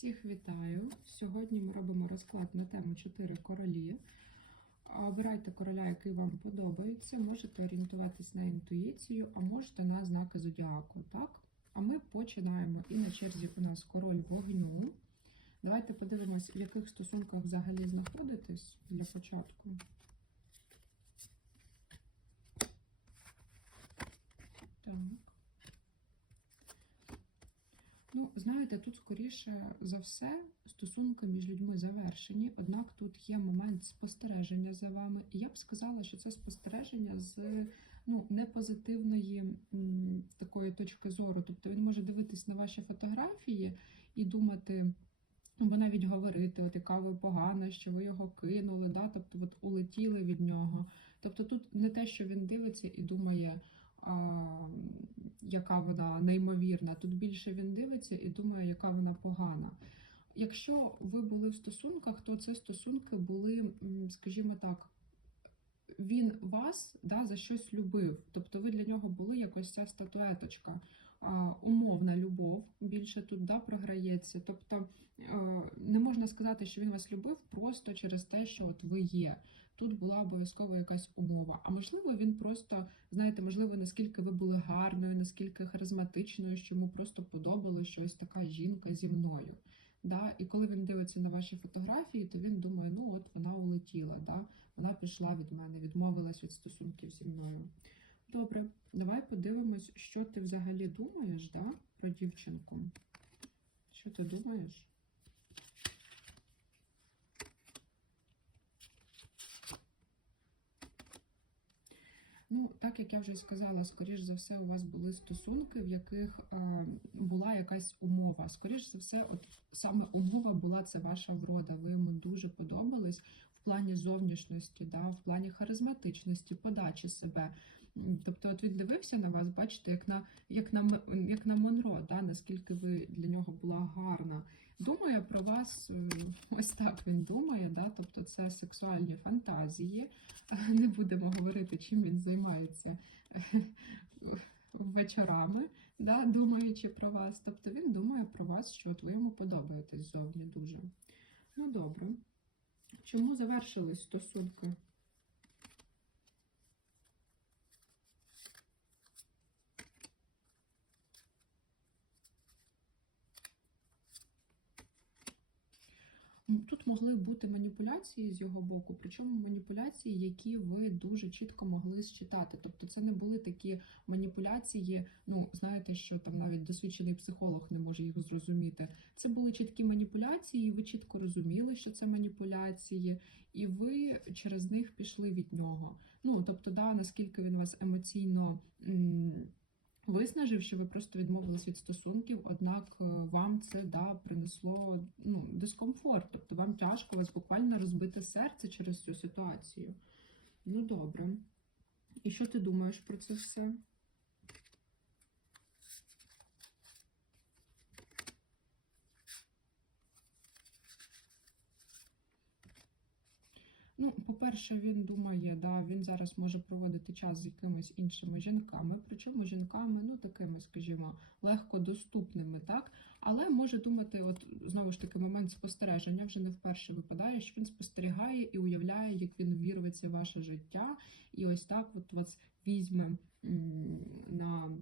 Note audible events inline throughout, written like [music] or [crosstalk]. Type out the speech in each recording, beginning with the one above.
Всіх вітаю! Сьогодні ми робимо розклад на тему 4 королі. Обирайте короля, який вам подобається. Можете орієнтуватись на інтуїцію, а можете на знаки зодіаку. Так? А ми починаємо. І на черзі у нас король вогню. Давайте подивимось, в яких стосунках взагалі знаходитесь для початку. Так. Ну, знаєте, тут скоріше за все стосунки між людьми завершені, однак тут є момент спостереження за вами. І я б сказала, що це спостереження з ну, непозитивної м, такої точки зору. Тобто він може дивитись на ваші фотографії і думати. Або навіть говорити, от яка ви погана, що ви його кинули, да? тобто от улетіли від нього. Тобто тут не те, що він дивиться і думає, яка вона неймовірна. Тут більше він дивиться і думає, яка вона погана. Якщо ви були в стосунках, то це стосунки були, скажімо так, він вас да, за щось любив. Тобто ви для нього були якось ця статуеточка. Умовна любов більше тут да, програється. Тобто е, не можна сказати, що він вас любив просто через те, що от ви є. Тут була обов'язково якась умова. А можливо, він просто, знаєте, можливо, наскільки ви були гарною, наскільки харизматичною, що йому просто подобалося що ось така жінка зі мною. Да? І коли він дивиться на ваші фотографії, то він думає, ну от вона улетіла, да? вона пішла від мене, відмовилась від стосунків зі мною. Добре, давай подивимось, що ти взагалі думаєш да, про дівчинку. Що ти думаєш? Ну, так як я вже сказала, скоріш за все, у вас були стосунки, в яких е, була якась умова. Скоріш за все, от саме умова була це ваша врода. Ви йому дуже подобались в плані зовнішності, да, в плані харизматичності, подачі себе. Тобто, от він дивився на вас, бачите, як на як на як на Монро, да, наскільки ви для нього була гарна. Думає про вас, е, ось так він думає, да, тобто це сексуальні фантазії. [laughs] Не будемо говорити, чим він займається е, вечорами, да, думаючи про вас. Тобто він думає про вас, що от ви йому подобаєтесь зовні дуже. Ну добре. Чому завершились стосунки? Тут могли бути маніпуляції з його боку, причому маніпуляції, які ви дуже чітко могли считати. Тобто це не були такі маніпуляції, ну знаєте, що там навіть досвідчений психолог не може їх зрозуміти. Це були чіткі маніпуляції, і ви чітко розуміли, що це маніпуляції, і ви через них пішли від нього. Ну тобто, да, наскільки він вас емоційно. м, Виснажив, що ви просто відмовились від стосунків, однак е, вам це да, принесло ну, дискомфорт. Тобто вам тяжко у вас буквально розбите серце через цю ситуацію. Ну добре. І що ти думаєш про це все? Ну, по-перше, він думає, да, він зараз може проводити час з якимись іншими жінками, причому жінками, ну такими, скажімо, легко доступними, так? Але може думати, от знову ж таки, момент спостереження вже не вперше випадає, що він спостерігає і уявляє, як він вірветься в ваше життя, і ось так от вас візьме на,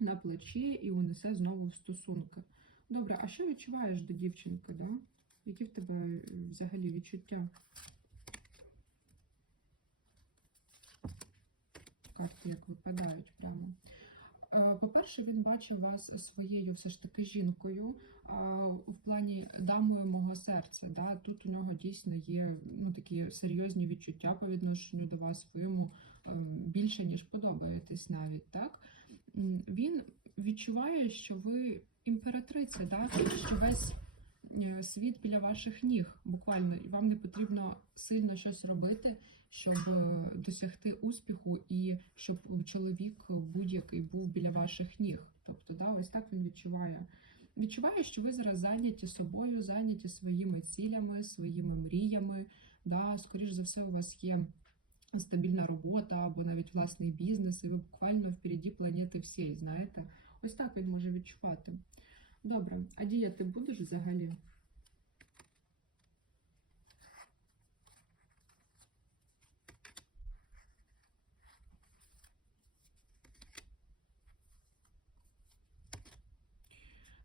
на плечі і унесе знову в стосунки. Добре, а що відчуваєш до дівчинки? Да? Які в тебе взагалі відчуття? Карти як випадають прямо. Е, По-перше, він бачив вас своєю все ж таки жінкою в плані дамою мого серця. Да? Тут у нього дійсно є ну, такі серйозні відчуття по відношенню до вас, йому ем, більше, ніж подобаєтесь навіть. так? Він відчуває, що ви імператриця, да? що весь е, світ біля ваших ніг, буквально, і вам не потрібно сильно щось робити, щоб е, досягти успіху і щоб чоловік будь-який був біля ваших ніг. Тобто, да, ось так він відчуває. Відчуває, що ви зараз зайняті собою, зайняті своїми цілями, своїми мріями. Да, скоріш за все, у вас є стабільна робота або навіть власний бізнес, і ви буквально впереді планети всієї, знаєте. Ось так він може відчувати. Добре, а діяти будеш взагалі?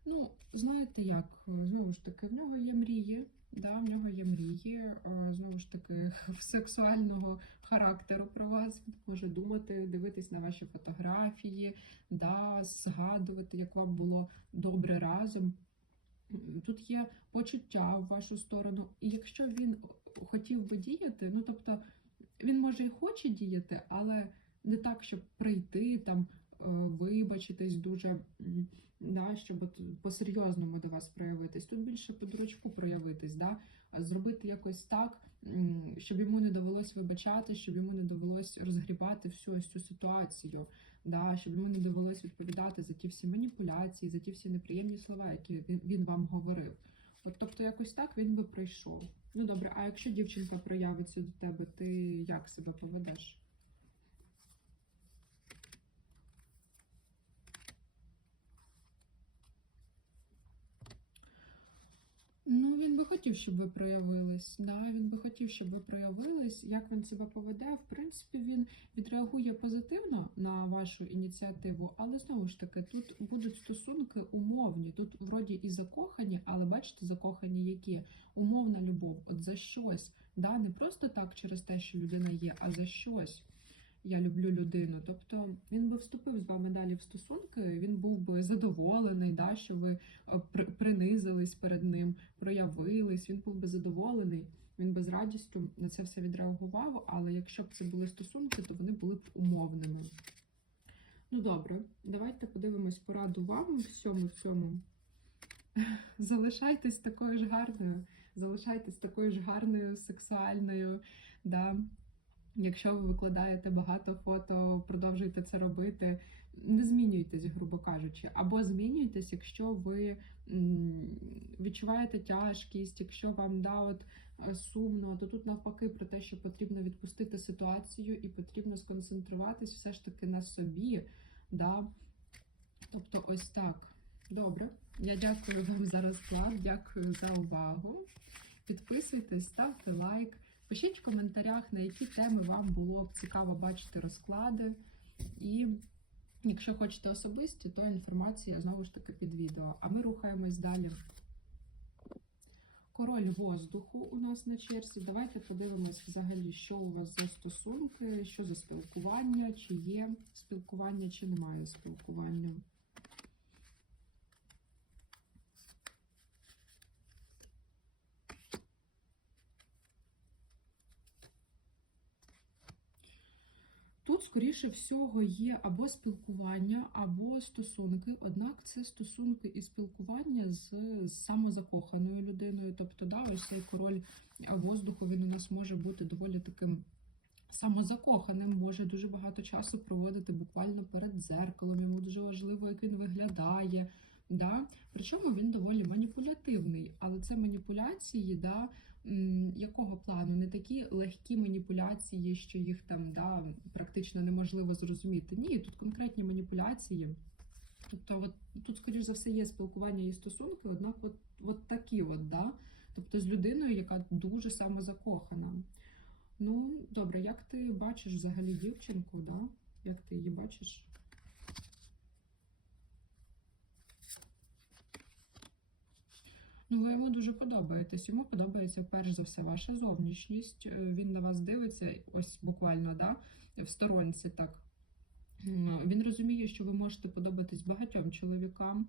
Ну, знаєте як, знову ж таки, в нього є мрії, да, в нього є мрії, знову ж таки, [laughs] сексуального характеру про вас. Він може думати, дивитись на ваші фотографії, да, згадувати, як вам було добре разом. Тут є почуття в вашу сторону. І якщо він хотів би діяти, ну тобто він може і хоче діяти, але не так, щоб прийти там, вибачитись дуже, да, щоб по-серйозному до вас проявитись. Тут більше по дурачку проявитись, да? зробити якось так, щоб йому не довелось вибачати, щоб йому не довелось розгрібати всю ось цю ситуацію, да? щоб йому не довелось відповідати за ті всі маніпуляції, за ті всі неприємні слова, які він вам говорив. От, тобто, якось так він би прийшов. Ну добре, а якщо дівчинка проявиться до тебе, ти як себе поведеш? Ну, він би хотів, щоб ви проявились. Да, він би хотів, щоб ви проявились. Як він себе поведе? В принципі, він відреагує позитивно на вашу ініціативу, але знову ж таки, тут будуть стосунки умовні. Тут вроді і закохані, але бачите, закохані які? Умовна любов, от за щось. Да, Не просто так через те, що людина є, а за щось. Я люблю людину. Тобто він би вступив з вами далі в стосунки, він був би задоволений, да, що ви е, при- принизились перед ним, проявились, він був би задоволений, він би з радістю на це все відреагував, але якщо б це були стосунки, то вони були б умовними. Ну добре, давайте подивимось пораду вам всьому цьому. [laughs] Залишайтесь такою ж гарною, залишайтесь такою ж гарною, сексуальною. Да. Якщо ви викладаєте багато фото, продовжуйте це робити. Не змінюйтесь, грубо кажучи, або змінюйтесь, якщо ви відчуваєте тяжкість, якщо вам да, от, е, сумно, то тут навпаки про те, що потрібно відпустити ситуацію і потрібно сконцентруватись все ж таки на собі. Да? Тобто, ось так. Добре. Я дякую вам за розклад, дякую за увагу. Підписуйтесь, ставте лайк. Пишіть в коментарях, на які теми вам було б цікаво бачити розклади. І якщо хочете особисті, то інформація знову ж таки під відео. А ми рухаємось далі. Король воздуху у нас на черзі. Давайте подивимось взагалі, що у вас за стосунки, що за спілкування, чи є спілкування, чи немає спілкування. Скоріше всього, є або спілкування, або стосунки. Однак це стосунки і спілкування з, самозакоханою людиною. Тобто, да, ось цей король воздуху він у нас може бути доволі таким самозакоханим, може дуже багато часу проводити буквально перед дзеркалом. Йому дуже важливо, як він виглядає. Да? Причому він доволі маніпулятивний, але це маніпуляції, да, якого плану? Не такі легкі маніпуляції, що їх там да, практично неможливо зрозуміти. Ні, тут конкретні маніпуляції. Тобто, от, тут, скоріш за все, є спілкування і стосунки, однак от, от такі от, да? тобто з людиною, яка дуже самозакохана. Ну, добре, як ти бачиш взагалі дівчинку, да? Як ти її бачиш? Ну, ви йому дуже подобаєтесь. Йому подобається перш за все ваша зовнішність. Е, Він на вас дивиться, ось буквально, да, в сторонці так. Він розуміє, що ви можете подобатись багатьом чоловікам.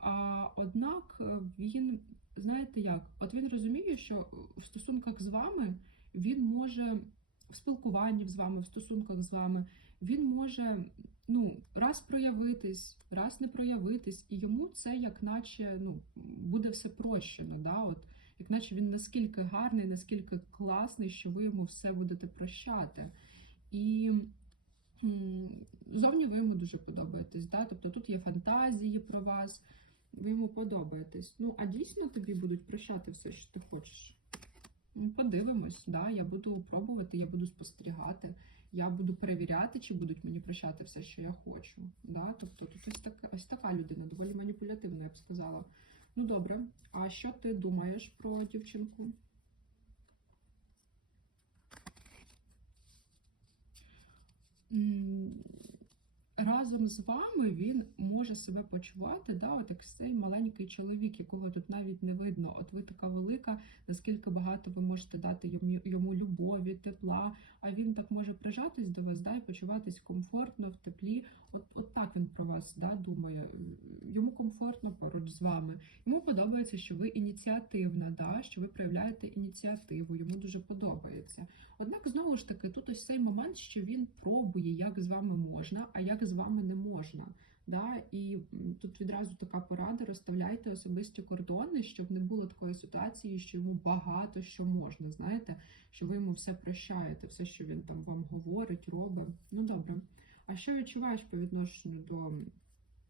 А однак е, він, знаєте як, от він розуміє, що в стосунках з вами він може в спілкуванні з вами, в стосунках з вами, він може ну, раз проявитись, раз не проявитись, і йому це як наче ну, буде все прощено. Да? От, як наче він наскільки гарний, наскільки класний, що ви йому все будете прощати. І зовні ви йому дуже подобаєтесь. Да? Тобто тут є фантазії про вас, ви йому подобаєтесь. Ну, а дійсно тобі будуть прощати все, що ти хочеш. Ну, Подивимось, да? я буду пробувати, я буду спостерігати. Я буду перевіряти, чи будуть мені прощати все, що я хочу. Да? Тобто тут ось така, ось така людина, доволі маніпулятивна, я б сказала. Ну добре, а що ти думаєш про дівчинку? Разом з вами він може себе почувати, да, от як цей маленький чоловік, якого тут навіть не видно. От ви така велика, наскільки багато ви можете дати йому любові, тепла, а він так може прижатись до вас, да, і почуватись комфортно в теплі. От, от так він про вас да, думає. Йому комфортно поруч з вами. Йому подобається, що ви ініціативна, да, що ви проявляєте ініціативу. Йому дуже подобається. Однак, знову ж таки, тут ось цей момент, що він пробує, як з вами можна, а як з вами не можна. Да? І тут відразу така порада: розставляйте особисті кордони, щоб не було такої ситуації, що йому багато що можна. Знаєте, що ви йому все прощаєте, все, що він там вам говорить, робить. Ну добре. А що відчуваєш по відношенню до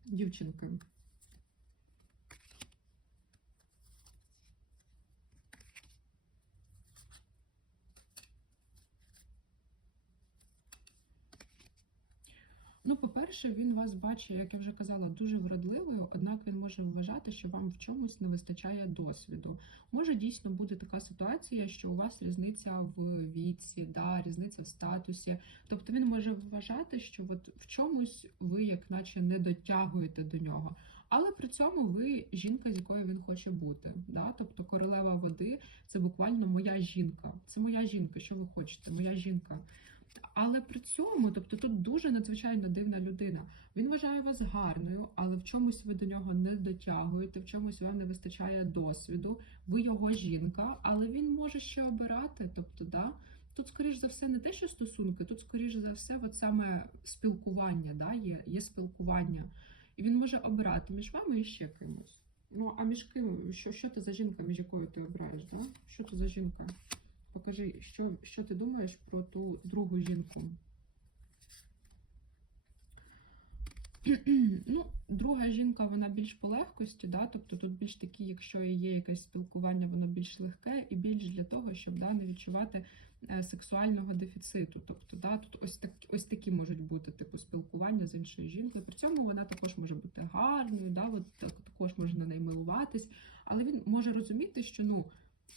дівчинки? Ну, по-перше, він вас бачить, як я вже казала, дуже вродливою, однак він може вважати, що вам в чомусь не вистачає досвіду. Може дійсно бути така ситуація, що у вас різниця в віці, да, різниця в статусі. Тобто він може вважати, що от в чомусь ви, як наче, не дотягуєте до нього. Але при цьому ви жінка, з якою він хоче бути. Да? Тобто королева води це буквально моя жінка. Це моя жінка. Що ви хочете? Моя жінка. Але при цьому, тобто тут дуже надзвичайно дивна людина. Він вважає вас гарною, але в чомусь ви до нього не дотягуєте, в чомусь вам не вистачає досвіду. Ви його жінка, але він може ще обирати. Тобто, да, тут, скоріш за все, не те, що стосунки, тут, скоріш за все, от саме спілкування, да, є, є спілкування. І він може обирати між вами і ще кимось. Ну, а між ким, що, що ти за жінка, між якою ти обираєш? Да? Що ти за жінка? Покажи, що, що ти думаєш про ту другу жінку. [clears throat] ну, друга жінка, вона більш по легкості, да? тобто тут більш такі, якщо є якесь спілкування, воно більш легке і більш для того, щоб да, не відчувати е, сексуального дефіциту. Тобто, да, тут ось так, ось такі можуть бути типу спілкування з іншою жінкою. При цьому вона також може бути гарною, да, от, так, також може на неї милуватись, але він може розуміти, що ну.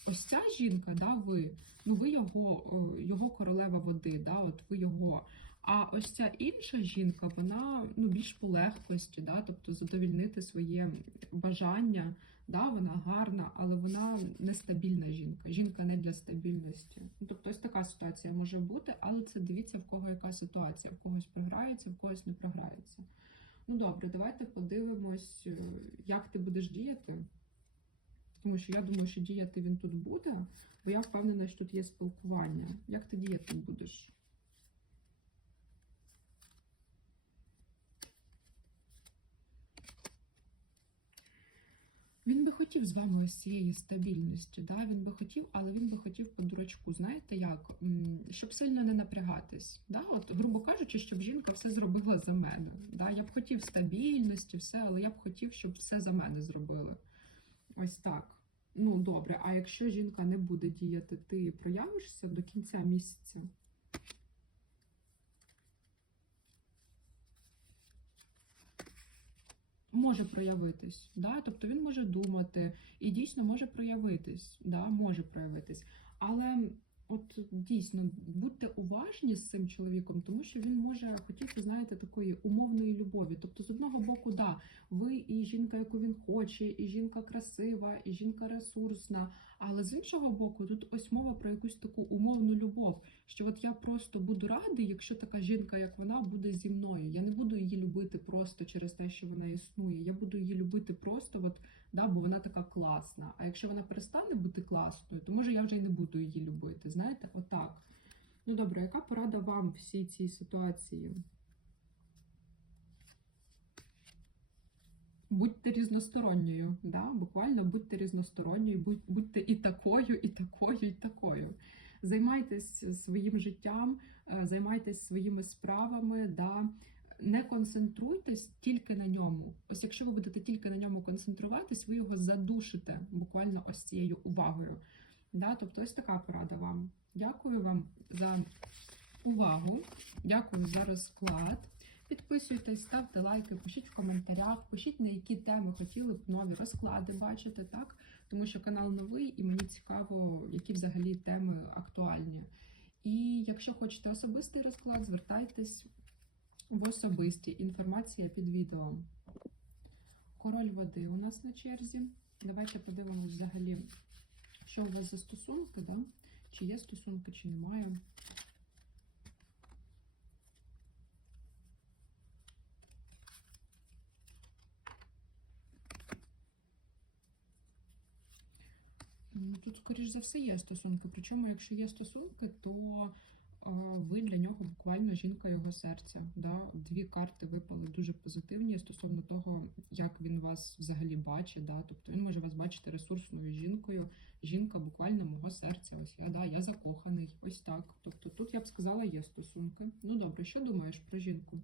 Ось ця жінка, да, ви, ну ви його, його королева води, да, от ви його. А ось ця інша жінка, вона ну, більш по легкості, да, тобто задовільнити своє бажання. Да, вона гарна, але вона нестабільна жінка. Жінка не для стабільності. Ну, тобто ось така ситуація може бути, але це дивіться, в кого яка ситуація. В когось програється, в когось не програється. Ну добре, давайте подивимось, е, як ти будеш діяти. Тому що я думаю, що діяти він тут буде, бо я впевнена, що тут є спілкування. Як ти діяти будеш? Він би хотів з вами ось цієї стабільності, да? він би хотів, але він би хотів по дурачку. Знаєте як? Щоб сильно не напрягатись. Да? От, грубо кажучи, щоб жінка все зробила за мене. Да? Я б хотів стабільності, все, але я б хотів, щоб все за мене зробили. Ось так. Ну, добре, а якщо жінка не буде діяти, ти проявишся до кінця місяця? Може проявитись, да? тобто він може думати і дійсно може проявитись, да? може проявитись. Але от дійсно будьте уважні з цим чоловіком, тому що він може хотіти, знаєте, такої умовної любові. Тобто, з одного боку, да, ви і жінка, яку він хоче, і жінка красива, і жінка ресурсна. Але з іншого боку, тут ось мова про якусь таку умовну любов. Що от я просто буду радий, якщо така жінка, як вона, буде зі мною. Я не буду її любити просто через те, що вона існує. Я буду її любити просто, от, да, бо вона така класна. А якщо вона перестане бути класною, то може я вже й не буду її любити. Знаєте, отак. Ну добре, яка порада вам всій цій ситуації? Будьте різносторонньою, да? буквально будьте різносторонньою, будь- будьте і такою, і такою, і такою. Займайтесь своїм життям, е, займайтесь своїми справами, да? не концентруйтесь тільки на ньому. Ось якщо ви будете тільки на ньому концентруватись, ви його задушите буквально ось цією увагою. Да? Тобто ось така порада вам. Дякую вам за увагу. Дякую за розклад. Підписуйтесь, ставте лайки, пишіть в коментарях, пишіть на які теми хотіли б нові розклади бачити, так? Тому що канал новий і мені цікаво, які взагалі теми актуальні. І якщо хочете особистий розклад, звертайтесь в особисті. Інформація під відео. Король води у нас на черзі. Давайте подивимось взагалі, що у вас за стосунки, да? чи є стосунки, чи немає. М, Тут, скоріш за все, є стосунки. Причому, якщо є стосунки, то ви для нього буквально жінка його серця. Да? Дві карти випали дуже позитивні стосовно того, як він вас взагалі бачить. Да? Тобто він може вас бачити ресурсною жінкою. Жінка буквально мого серця. Ось я, да, я закоханий. Ось так. Тобто тут я б сказала, є стосунки. Ну добре, що думаєш про жінку?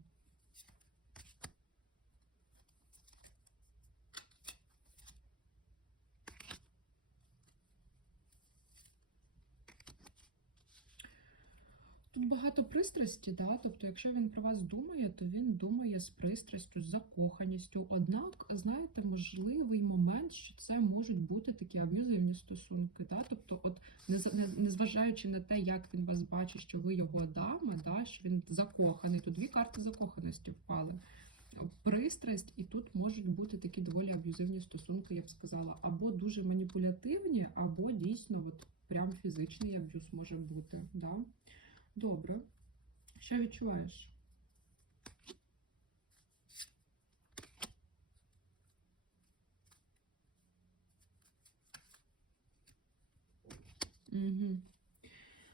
Багато пристрасті, да? тобто, якщо він про вас думає, то він думає з пристрастю, з закоханістю. Однак, знаєте, можливий момент, що це можуть бути такі аб'юзивні стосунки. Да? Тобто, от незважаючи на те, як він вас бачить, що ви його дама, да? що він закоханий, то дві карти закоханості впали. Пристрасть, і тут можуть бути такі доволі аб'юзивні стосунки, я б сказала, або дуже маніпулятивні, або дійсно от прям фізичний аб'юз може бути. Да? Добре. Що відчуваєш? Угу.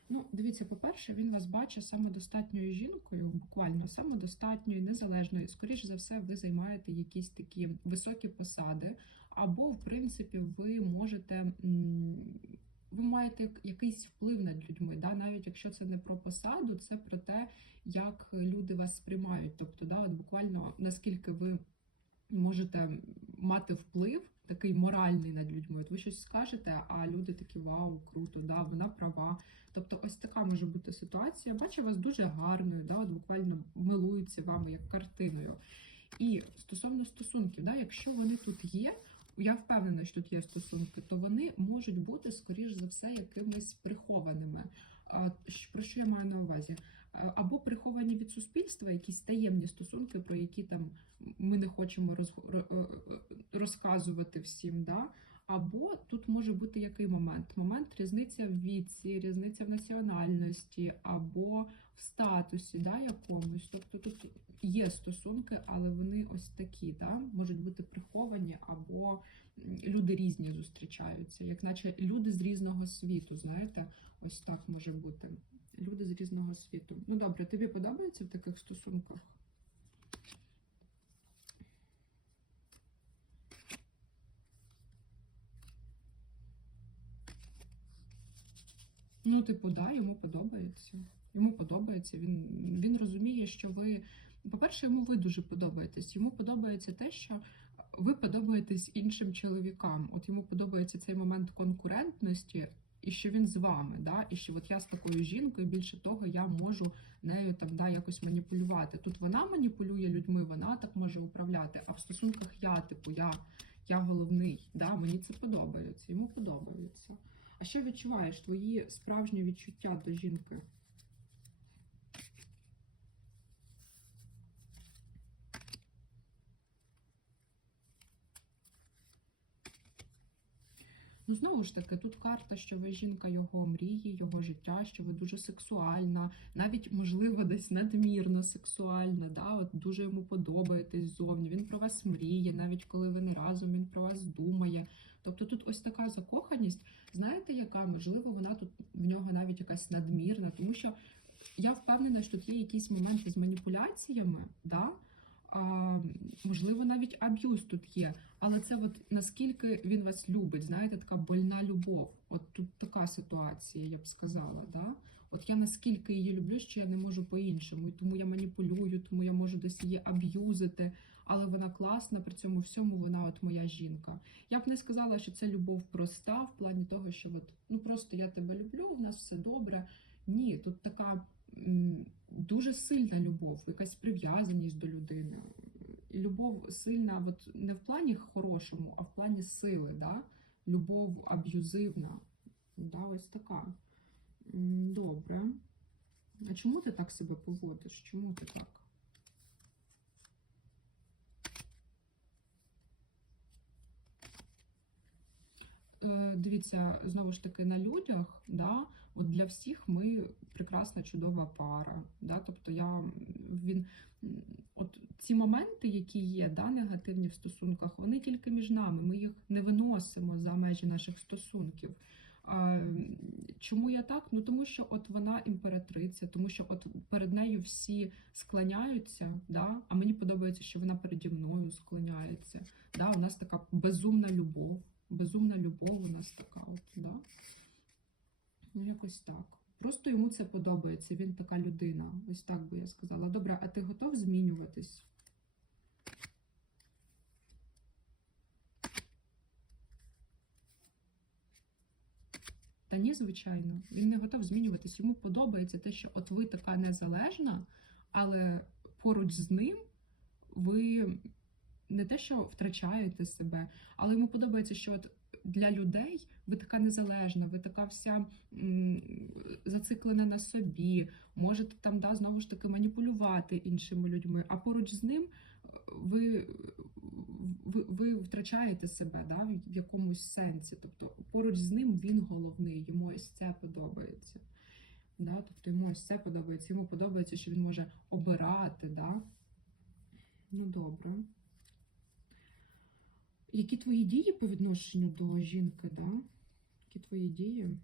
Ну, дивіться, по-перше, він вас бачить самодостатньою жінкою, буквально самодостатньою, незалежною. Скоріше за все, ви займаєте якісь такі високі посади, або, в принципі, ви можете ви маєте якийсь вплив над людьми, да? навіть якщо це не про посаду, це про те, як люди вас сприймають. Тобто, да, от буквально наскільки ви можете мати вплив, такий моральний над людьми. От ви щось скажете, а люди такі вау, круто, да, вона права. Тобто, ось така може бути ситуація. Бачу вас дуже гарною, да, от буквально милуються вами як картиною. І стосовно стосунків, да, якщо вони тут є я впевнена, що тут є стосунки, то вони можуть бути, скоріш за все, якимись прихованими. Про що я маю на увазі? Або приховані від суспільства якісь таємні стосунки, про які там ми не хочемо роз... розказувати всім. Да? Або тут може бути який момент? Момент різниця в віці, різниця в національності, або в статусі да, якомусь. Тобто тут є стосунки, але вони ось такі, да, можуть бути приховані, або люди різні зустрічаються, як наче люди з різного світу, знаєте, ось так може бути. Люди з різного світу. Ну добре, тобі подобається в таких стосунках? Ну, типу, да, йому подобається. Йому подобається. Він він розуміє, що ви. По-перше, йому ви дуже подобаєтесь. Йому подобається те, що ви подобаєтесь іншим чоловікам. От йому подобається цей момент конкурентності, і що він з вами, да? і що от я з такою жінкою, більше того, я можу нею там да, якось маніпулювати. Тут вона маніпулює людьми, вона так може управляти. А в стосунках я, типу, я я головний. Да? Мені це подобається, йому подобається. А що відчуваєш твої справжні відчуття до жінки? Ну, знову ж таки, тут карта, що ви жінка його мрії, його життя, що ви дуже сексуальна, навіть, можливо, десь надмірно сексуальна, да? От дуже йому подобаєтесь зовні. Він про вас мріє, навіть коли ви не разом, він про вас думає. Тобто тут ось така закоханість, знаєте, яка, можливо, вона тут в нього навіть якась надмірна, тому що я впевнена, що тут є якісь моменти з маніпуляціями, да? Можливо, навіть аб'юз тут є. Але це от наскільки він вас любить, знаєте, така больна любов. От тут така ситуація, я б сказала. Да? От я наскільки її люблю, що я не можу по-іншому. І тому я маніпулюю, тому я можу десь її аб'юзити, але вона класна, при цьому всьому вона от моя жінка. Я б не сказала, що це любов проста, в плані того, що от, ну просто я тебе люблю, в нас все добре. Ні, тут така дуже сильна любов, якась прив'язаність до людини. Любов сильна, от не в плані хорошому, а в плані сили. Да? Любов аб'юзивна. Да, ось така. Добре. А чому ти так себе поводиш? Чому ти так? Е, Дивіться, знову ж таки, на людях, да, от для всіх ми прекрасна, чудова пара. Да, тобто я він от ці моменти, які є, да, негативні в стосунках, вони тільки між нами. Ми їх не виносимо за межі наших стосунків. Чому я так? Ну тому що от вона імператриця, тому що от перед нею всі склоняються, да, а мені подобається, що вона переді мною склоняється. Да, у нас така безумна любов. Безумна любов у нас така, от, да? Ну, якось так. Просто йому це подобається, він така людина. Ось так би я сказала. Добре, а ти готов змінюватись? Та ні, звичайно, він не готов змінюватись. Йому подобається те, що от ви така незалежна, але поруч з ним ви не те, що втрачаєте себе, але йому подобається, що от для людей ви така незалежна, ви така вся зациклена на собі, можете там да, знову ж таки маніпулювати іншими людьми, а поруч з ним ви, ви, ви втрачаєте себе да, в якомусь сенсі. Тобто поруч з ним він головний, йому ось це подобається. Да? Тобто йому ось це подобається, йому подобається, що він може обирати. Да? Ну добре. Які твої дії по відношенню до жінки, да? Які твої дії?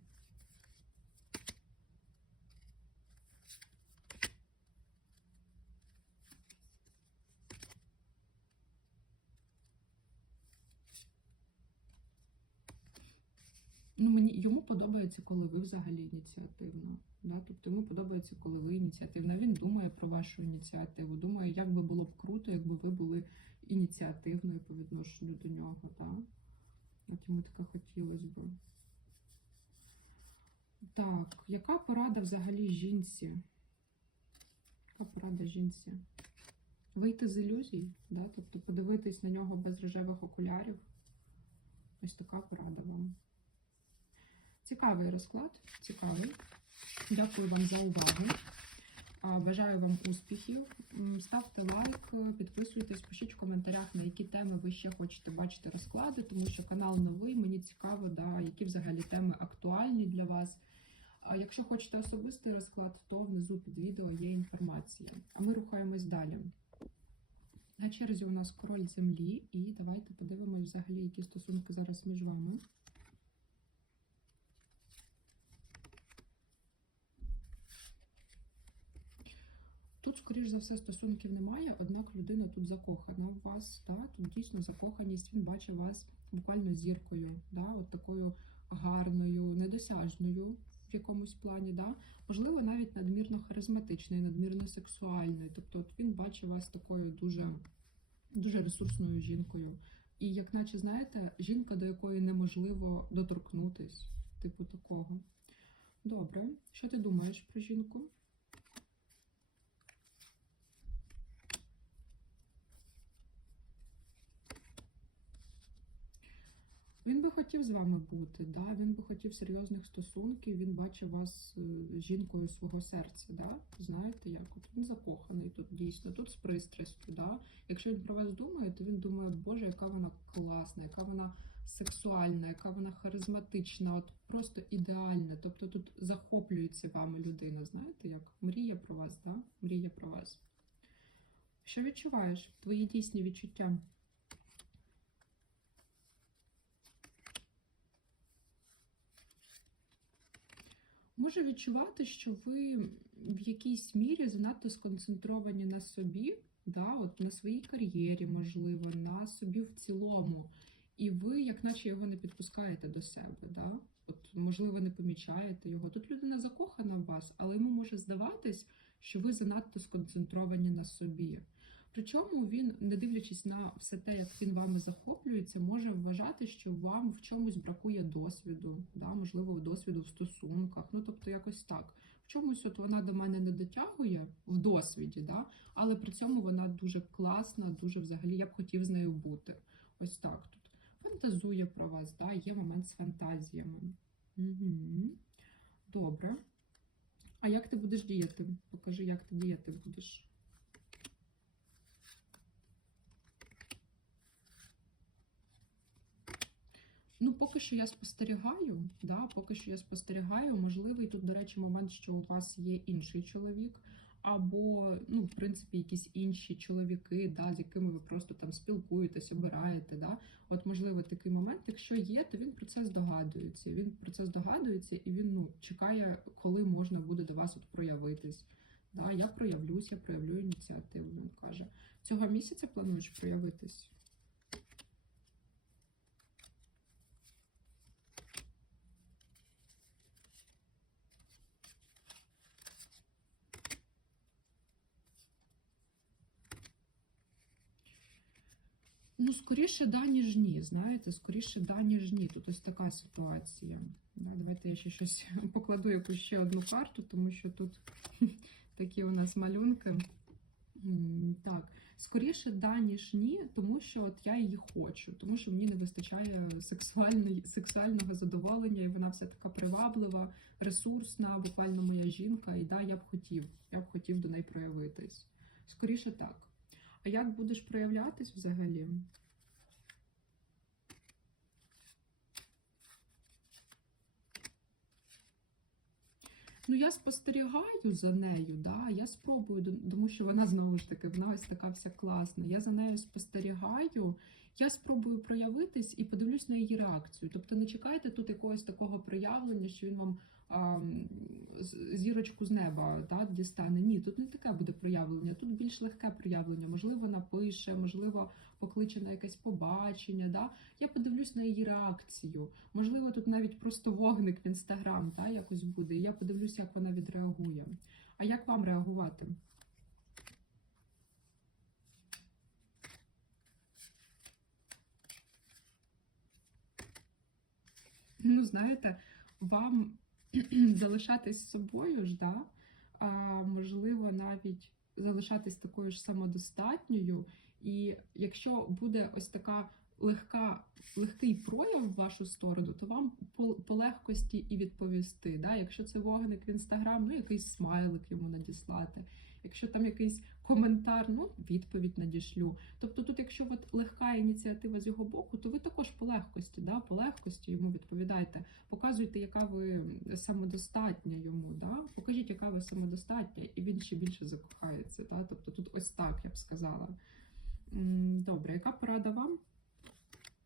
Ну, мені йому подобається, коли ви взагалі ініціативна. Да? Тобто йому подобається, коли ви ініціативна. Він думає про вашу ініціативу. Думає, як би було б круто, якби ви були ініціативною по відношенню до нього. Да? От йому таке хотілося б. Так, яка порада взагалі жінці? Яка порада жінці? Вийти з ілюзій, да? тобто подивитись на нього без рожевих окулярів. Ось така порада вам. Цікавий розклад, цікавий. Дякую вам за увагу. Бажаю вам успіхів. Ставте лайк, підписуйтесь, пишіть в коментарях, на які теми ви ще хочете бачити розклади, тому що канал новий. Мені цікаво, да, які взагалі теми актуальні для вас. А якщо хочете особистий розклад, то внизу під відео є інформація. А ми рухаємось далі. На черзі у нас король землі, і давайте подивимось взагалі, які стосунки зараз між вами. Тут, скоріш за все, стосунків немає, однак людина тут закохана в вас. Да? Тут дійсно закоханість, він бачить вас буквально зіркою, да? от такою гарною, недосяжною в якомусь плані. Да? Можливо, навіть надмірно харизматичною, надмірно сексуальний. Тобто от він бачить вас такою дуже, дуже ресурсною жінкою. І, як наче, знаєте, жінка, до якої неможливо доторкнутись, типу такого. Добре, що ти думаєш про жінку? Він би хотів з вами бути, да? він би хотів серйозних стосунків, він бачить вас е, жінкою свого серця. Да? Знаєте, як? От він закоханий тут дійсно, тут з пристрастю. Да? Якщо він про вас думає, то він думає, Боже, яка вона класна, яка вона сексуальна, яка вона харизматична, от просто ідеальна. Тобто тут захоплюється вами людина, знаєте, як мріє про вас, да? мріє про вас. Що відчуваєш? Твої дійсні відчуття. Може відчувати, що ви в якійсь мірі занадто сконцентровані на собі, да, от на своїй кар'єрі, можливо, на собі в цілому. І ви, як наче його не підпускаєте до себе. Да? От, можливо, не помічаєте його. Тут людина закохана в вас, але йому може здаватись, що ви занадто сконцентровані на собі. Причому він, не дивлячись на все те, як він вами захоплюється, може вважати, що вам в чомусь бракує досвіду, да, можливо, досвіду в стосунках. Ну тобто, якось так. В чомусь от вона до мене не дотягує в досвіді, да, але при цьому вона дуже класна, дуже взагалі я б хотів з нею бути. Ось так тут. Фантазує про вас, да, є момент з фантазіями. Угу. Добре. А як ти будеш діяти? Покажи, як ти діяти будеш. Ну, поки що я спостерігаю, да, поки що я спостерігаю, можливий тут, до речі, момент, що у вас є інший чоловік, або, ну, в принципі, якісь інші чоловіки, да, з якими ви просто там спілкуєтесь, обираєте. Да. От, можливо, такий момент, якщо є, то він про це здогадується. Він про це здогадується і він ну, чекає, коли можна буде до вас от проявитись. Да, я проявлюсь, я проявлю ініціативу, він каже. Цього місяця плануєш проявитись? Скоріше да, ніж ні. Знаєте, скоріше да, ніж ні. Тут ось така ситуація. Да, давайте я ще щось [laughs] покладу якусь ще одну карту, тому що тут [laughs] такі у нас малюнки. Так, скоріше да, ніж ні, тому що от я її хочу, тому що мені не вистачає сексуального задоволення, і вона вся така приваблива, ресурсна, буквально моя жінка. І да, я б хотів, я б хотів до неї проявитись. Скоріше так. А як будеш проявлятись взагалі? Ну, я спостерігаю за нею, да, я спробую, тому що вона знову ж таки, вона ось така вся класна. Я за нею спостерігаю, я спробую проявитись і подивлюсь на її реакцію. Тобто не чекайте тут якогось такого проявлення, що він вам зірочку з неба да, дістане. Ні, тут не таке буде проявлення, тут більш легке проявлення. Можливо, напише, можливо, покличе на якесь побачення. Да? Я подивлюсь на її реакцію. Можливо, тут навіть просто вогник в інстаграм та, якось буде. Я подивлюсь, як вона відреагує. А як вам реагувати? Ну, знаєте, вам [clears throat] залишатись собою ж, да? а можливо, навіть залишатись такою ж самодостатньою. І якщо буде ось така легка, легкий прояв в вашу сторону, то вам по, по легкості і відповісти. Да? Якщо це вогник в інстаграм, ну якийсь смайлик йому надіслати. Якщо там якийсь коментар, ну відповідь надішлю. Тобто, тут, якщо от легка ініціатива з його боку, то ви також по легкості, да? по легкості йому відповідаєте. Показуйте, яка ви самодостатня йому. Да? Покажіть, яка ви самодостатня, і він ще більше закохається. Да? Тобто тут ось так я б сказала. Добре, яка порада вам?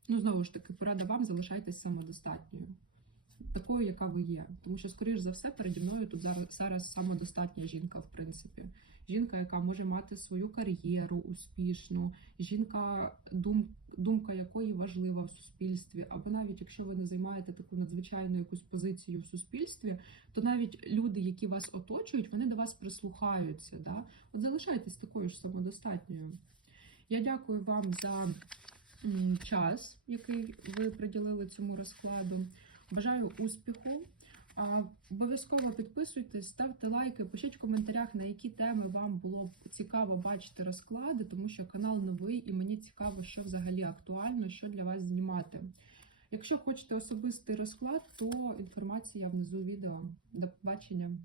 Ну, знову ж таки, порада вам залишайтесь самодостатньою. Такою, яка ви є. Тому що, скоріш за все, переді мною тут зараз, зараз самодостатня жінка, в принципі. Жінка, яка може мати свою кар'єру успішну, жінка, дум, думка якої важлива в суспільстві, або навіть якщо ви не займаєте таку надзвичайну якусь позицію в суспільстві, то навіть люди, які вас оточують, вони до вас прислухаються. Да? От залишайтесь такою ж самодостатньою. Я дякую вам за час, який ви приділили цьому розкладу. Бажаю успіху. Обов'язково підписуйтесь, ставте лайки, пишіть в коментарях, на які теми вам було б цікаво бачити розклади, тому що канал новий і мені цікаво, що взагалі актуально, що для вас знімати. Якщо хочете особистий розклад, то інформація внизу відео. До побачення.